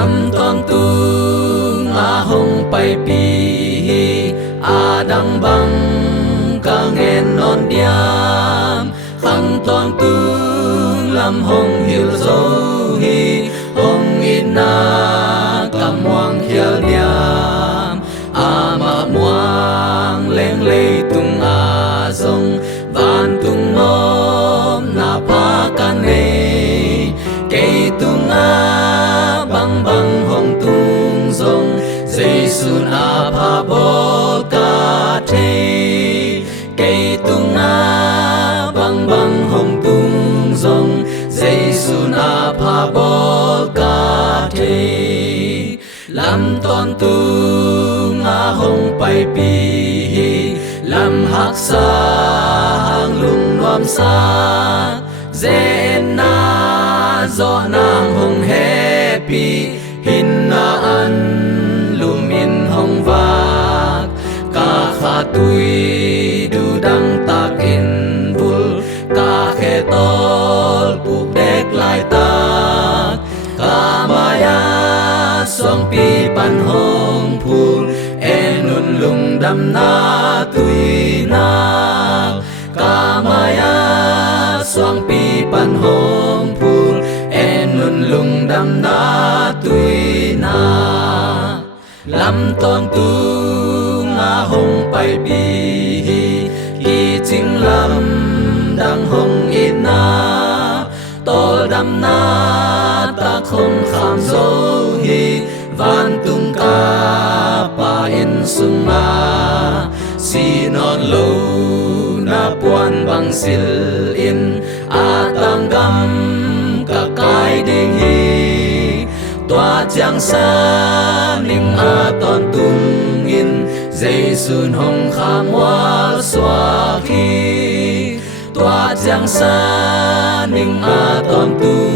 lâm toàn tu ngã hồng bay pi đăng băng ca nghe non điam khăn toàn tu lâm hồng hiểu dấu hi hồng ina cầm hoàng khiêu điam mà muang leng lei tung dong van tung nom na pa kan ne cây tung băng băng hồng tung dong Jesus pa bo ka the cây tung băng băng hồng tung dong Jesus pa bo ka the lâm toàn tu ngã hồng bay pi lâm hắc sa hang lung loam sa zen na do nang hồng happy hin na an lumin hồng vạc ca kha tui du đăng tak in vul ca khe tol puk dek lai tak ca maya song pi pan hong phul enun lung dam na tui na ca maya song pi pan hong phul enun lung dam na tui na lâm toàn tu ngã hồng bay pi kỳ chính lâm đang hồng ina tol dam na ta không kham dấu hi van tung ca pa in sung si non lo na puan bang sil in tang gam ka kai ding hi toa chang sa ning ton tung in dây sun hồng kham wa xóa khi toa chang sa ning ton tung